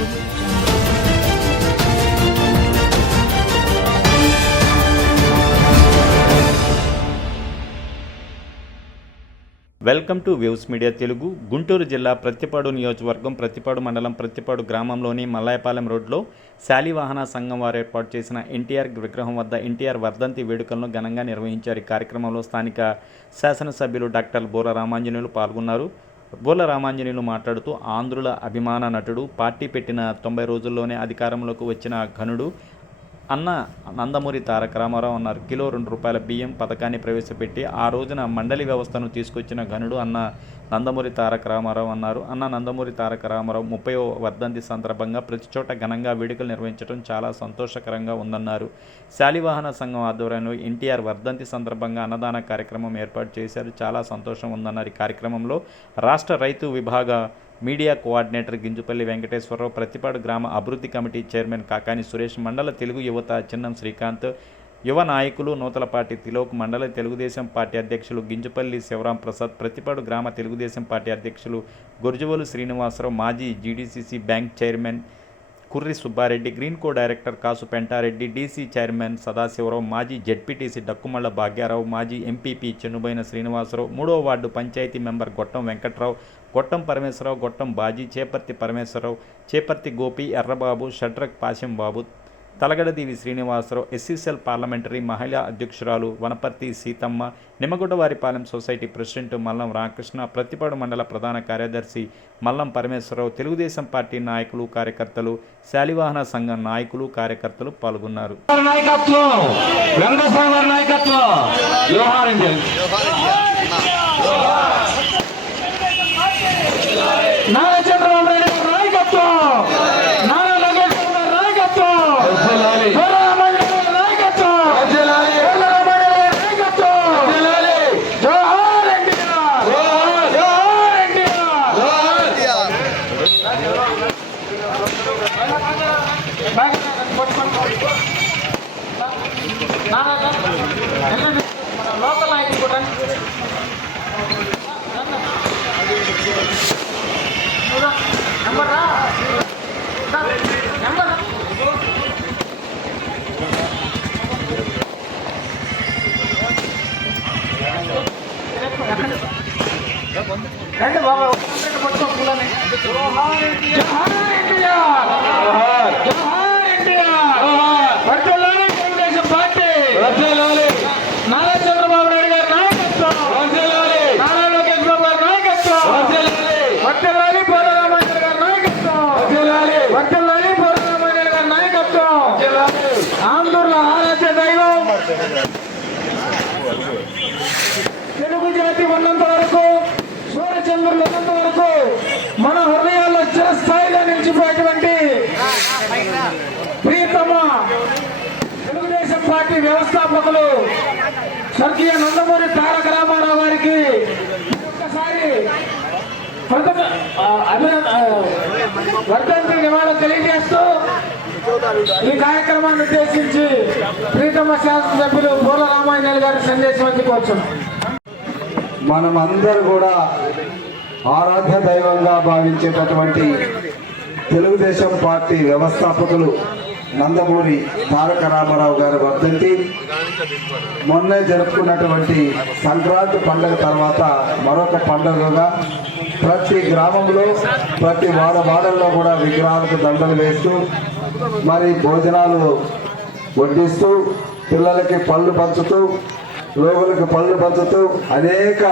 Welcome to waves media Telugu. Guntur జిల్లా ప్రత్తిపాడు నియోజకవర్గం ప్రత్తిపాడు మండలం ప్రత్తిపాడు గ్రామంలోని మల్లాయపాలెం రోడ్లో శాలివాహన సంఘం వారు ఏర్పాటు చేసిన ఎన్టీఆర్ విగ్రహం వద్ద ఎన్టీఆర్ వర్ధంతి వేడుకలను ఘనంగా నిర్వహించారు. ఈ కార్యక్రమంలో స్థానిక శాసనసభ్యులు డాక్టర్ బోల రామాంజనేయులు పాల్గొన్నారు. బోల రామాంజనేయులు మాట్లాడుతూ ఆంధ్రుల అభిమాన నటుడు, పార్టీ పెట్టిన 90 రోజుల్లోనే అధికారంలోకి వచ్చిన ఘనుడు అన్న నందమూరి తారక రామారావు అన్నారు. కిలో ₹2 బియ్యం పథకాన్ని ప్రవేశపెట్టి ఆ రోజున మండలి వ్యవస్థను తీసుకొచ్చిన ఘనుడు అన్న నందమూరి తారక రామారావు అన్నారు. అన్న నందమూరి తారక రామారావు 30వ వర్ధంతి సందర్భంగా ప్రతి చోట ఘనంగా వేడుకలు నిర్వహించడం చాలా సంతోషకరంగా ఉందన్నారు. శాలివాహన సంఘం ఆధ్వర్యంలో ఎన్టీఆర్ వర్ధంతి సందర్భంగా అన్నదాన కార్యక్రమం ఏర్పాటు చేశారు. చాలా సంతోషం ఉందన్నారు. ఈ కార్యక్రమంలో రాష్ట్ర రైతు విభాగ మీడియా కోఆర్డినేటర్ గింజుపల్లి వెంకటేశ్వరరావు, ప్రత్తిపాడు గ్రామ అభివృద్ధి కమిటీ చైర్మన్ కాకాని సురేష్, మండల తెలుగు యువత చిన్నం శ్రీకాంత్, యువ నాయకులు నూతలపాటి తిలోక్, మండల తెలుగుదేశం పార్టీ అధ్యక్షులు గింజుపల్లి శివరాం ప్రసాద్, ప్రత్తిపాడు గ్రామ తెలుగుదేశం పార్టీ అధ్యక్షులు గొర్జువోలు శ్రీనివాసరావు, మాజీ GDCC bank chairman curry Subbareddy, green co director కాసు పెంటారెడ్డి, డీసీ చైర్మన్ సదాశివరావు, మాజీ జెడ్పీటీసీ డక్కుమళ్ళ భాగ్యారావు, మాజీ ఎంపీపీ చెన్నుబోయిన శ్రీనివాసరావు, 3వ వార్డు పంచాయతీ మెంబర్ గొట్టం వెంకట్రావు, గొట్టం పరమేశ్వరరావు, గొట్టం బాజీ, చేపర్తి పరమేశ్వరరావు, చేపర్తి గోపి, ఎర్రబాబు, షడ్రక్ పాశం బాబు, తలగడదీవి శ్రీనివాసరావు, ఎస్సీసీఎల్ పార్లమెంటరీ మహిళా అధ్యక్షురాలు వనపర్తి సీతమ్మ, నిమ్మగొండవారిపాలెం సొసైటీ ప్రెసిడెంట్ మల్లం రామకృష్ణ, ప్రత్తిపాడు మండల ప్రధాన కార్యదర్శి మల్లం పరమేశ్వరరావు, తెలుగుదేశం పార్టీ నాయకులు, కార్యకర్తలు, శాలివాహన సంఘం నాయకులు, కార్యకర్తలు పాల్గొన్నారు. తెలుగు జాతి ఉన్నంత వరకు, సూర్యచంద్రులు ఉన్నంత వరకు మన హృదయాల్లో చిరస్థాయిగా నిలిచిపోయేటువంటి ప్రియతమ తెలుగుదేశం పార్టీ వ్యవస్థాపకులు స్వర్గీయ నందమూరి తారక రామారావు గారికి ఒక్కసారి వర్ధంతి నివాళులు తెలియజేస్తూ ఈ కార్యక్రమాన్ని ఉద్దేశించి ప్రీతమ శాసనసభ్యులు బోల రామాంజనేయులు గారి సందేశం అందుకోవచ్చు. మనమందరూ కూడా ఆరాధ్య దైవంగా భావించేటటువంటి తెలుగుదేశం పార్టీ వ్యవస్థాపకులు నందమూరి తారక రామారావు గారి వర్ధంతి మొన్నే జరుపుకున్నటువంటి సంక్రాంతి పండుగ తర్వాత మరొక పండుగగా ప్రతి గ్రామంలో, ప్రతి వాడవాడల్లో కూడా విగ్రహాలకు దండలు వేస్తూ, మరి భోజనాలు వడ్డిస్తూ, పిల్లలకి పళ్ళు పంచుతూ, రోగులకు పళ్ళు పంచుతూ అనేక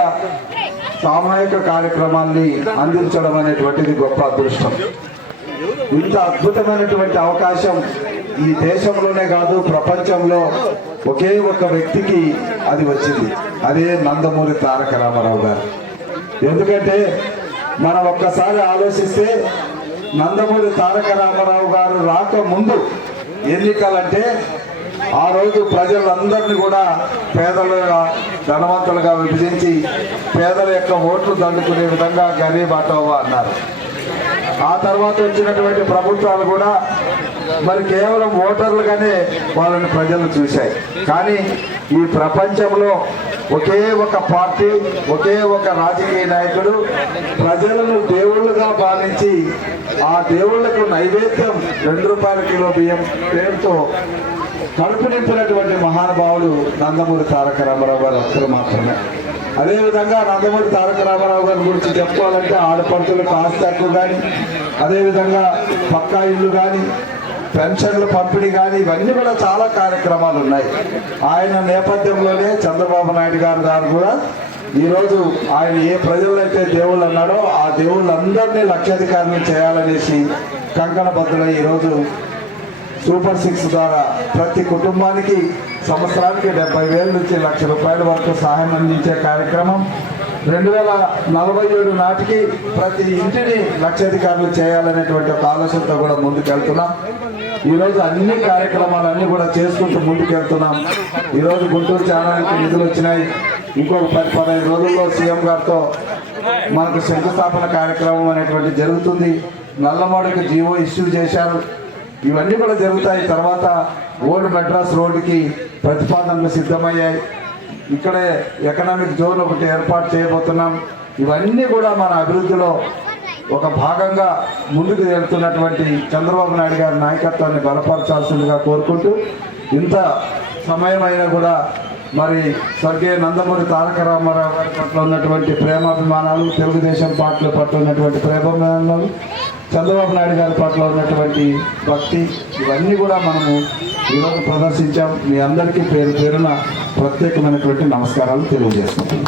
సామాజిక కార్యక్రమాల్ని అందించడం అనేటువంటిది గొప్ప అదృష్టం. ఇంత అద్భుతమైనటువంటి అవకాశం ఈ దేశంలోనే కాదు, ప్రపంచంలో ఒకే ఒక్క వ్యక్తికి అది వచ్చింది. అదే నందమూరి తారక రామారావు గారు. ఎందుకంటే మనం ఒక్కసారి ఆలోచిస్తే నందమూరి తారక రామారావు గారు రాకముందు ఎన్నికలంటే ఆ రోజు ప్రజలందరినీ కూడా పేదలుగా ధనవంతులుగా విభజించి పేదల యొక్క ఓట్లు దండుకునే విధంగా గరీబ్ హటావో అన్నారు. ఆ తర్వాత వచ్చినటువంటి ప్రభుత్వాలు కూడా మరి కేవలం ఓటర్లుగానే వాళ్ళని ప్రజలు చూశాయి. కానీ ఈ ప్రపంచంలో ఒకే ఒక పార్టీ, ఒకే ఒక రాజకీయ నాయకుడు ప్రజలను దేవుళ్ళుగా భావించి ఆ దేవుళ్లకు నైవేద్యం 2 రూపాయల కిలో బియ్యం పేరుతో కడుపు నింపినటువంటి మహానుభావుడు నందమూరి తారక రామారావు గారు ఒక్కరు మాత్రమే. అదేవిధంగా నందమూరి తారక రామారావు గారి గురించి చెప్పుకోవాలంటే ఆడపడుతులకు ఆస్తి హక్కు కానీ, అదేవిధంగా పక్కా ఇల్లు కానీ, పెన్షన్ల పంపిణీ కానీ, ఇవన్నీ కూడా చాలా కార్యక్రమాలు ఉన్నాయి. ఆయన నేపథ్యంలోనే చంద్రబాబు నాయుడు గారు కూడా ఈరోజు ఆయన ఏ ప్రజలైతే దేవుళ్ళు అన్నాడో ఆ దేవుళ్ళందరినీ లక్షాధికారులు చేయాలనేసి కంకణబద్ధులై ఈరోజు సూపర్ 6 ద్వారా ప్రతి కుటుంబానికి సంవత్సరానికి 70,000 నుంచి ₹1,00,000 వరకు సహాయం అందించే కార్యక్రమం 2047 నాటికి ప్రతి ఇంటిని లక్షాధికారులు చేయాలనేటువంటి ఒక ఆలోచనతో కూడా ముందుకెళ్తున్నాం. ఈరోజు అన్ని కార్యక్రమాలన్నీ కూడా చేసుకుంటూ ముందుకెళ్తున్నాం. ఈరోజు గుంటూరు ఛానల్కి నిధులు వచ్చినాయి. ఇంకొక 10-15 రోజుల్లో సీఎం గారితో మనకు శంకుస్థాపన కార్యక్రమం అనేటువంటి జరుగుతుంది. నల్లమడుకు జీవో ఇష్యూ చేశారు. ఇవన్నీ కూడా జరుగుతాయి. తర్వాత ఓల్డ్ మెడ్రాస్ రోడ్డుకి ప్రతిపాదనలు సిద్ధమయ్యాయి. ఇక్కడే ఎకనామిక్ జోన్ ఒకటి ఏర్పాటు చేయబోతున్నాం. ఇవన్నీ కూడా మన అభివృద్ధిలో ఒక భాగంగా ముందుకు వెళ్తున్నటువంటి చంద్రబాబు నాయుడు గారి నాయకత్వాన్ని బలపరచాల్సిందిగా కోరుకుంటూ, ఇంత సమయం అయినా కూడా మరి స్వర్గీయ నందమూరి తారక రామారావు గారి పట్ల ఉన్నటువంటి ప్రేమాభిమానాలు, తెలుగుదేశం పార్టీ పట్ల ఉన్నటువంటి ప్రేమాభిమానాలు, చంద్రబాబు నాయుడు గారి పట్ల ఉన్నటువంటి భక్తి, ఇవన్నీ కూడా మనము ఈరోజు ప్రదర్శించాం. మీ అందరికీ పేరు పేరున ప్రత్యేకమైనటువంటి నమస్కారాలు తెలియజేస్తున్నాం.